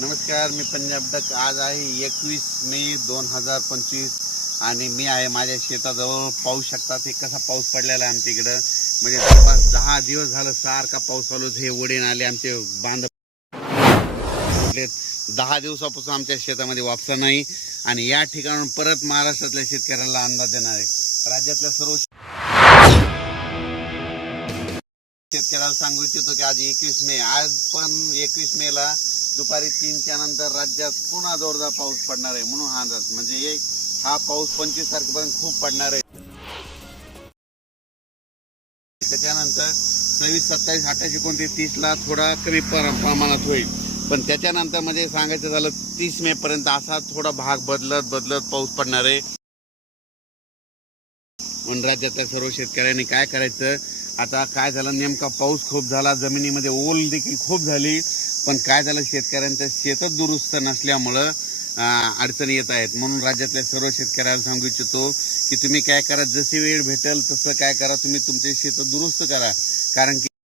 नमस्कार मी पंजाब डक आज आहे एकवीस मे दोन हजार पंचवीस आणि मी आहे माझ्या शेताजवळ. पाऊस शकतात हे कसा पाऊस पडलेला आहे आमच्या इकडं. म्हणजे जवळपास दहा दिवस झालं सारखा पाऊस चालू हे वडीन आले आमचे बांध दहा दिवसापासून आमच्या शेतामध्ये वापसा नाही. आणि या ठिकाणून परत महाराष्ट्रातल्या शेतकऱ्यांना अंदाज देणार आहे. राज्यातल्या सर्व शेतकऱ्याला सांगू इच्छितो की आज एकवीस मे. आज पण एकवीस मेला दुपारी तीनच्या नंतर राज्यात पुन्हा जोरदार पाऊस पडणार आहे म्हणून हा अंदाज. म्हणजे एक हा पाऊस पंचवीस तारखेपर्यंत खूप पडणार आहे. त्याच्यानंतर सव्वीस सत्तावीस अठ्ठावीस एकोणतीस तीस ला थोडा कमी प्रमाणात होईल. पण त्याच्यानंतर म्हणजे सांगायचं झालं तीस मे पर्यंत असा थोडा भाग बदलत बदलत पाऊस पडणार आहे. म्हणून राज्यातल्या सर्व शेतकऱ्यांनी काय करायचं? आता काय झालं नेमका पाऊस खूप झाला जमिनीमध्ये ओल देखील खूप झाली पण काय झालं शेतकऱ्यांचं शेतच दुरुस्त नसल्यामुळं अडचणी येत आहेत. म्हणून राज्यातल्या सर्व शेतकऱ्याला सांगू इच्छितो की तुम्ही काय करा जशी वेळ भेटेल तसं काय करा तुम्ही तुमचे शेत दुरुस्त करा. कारण की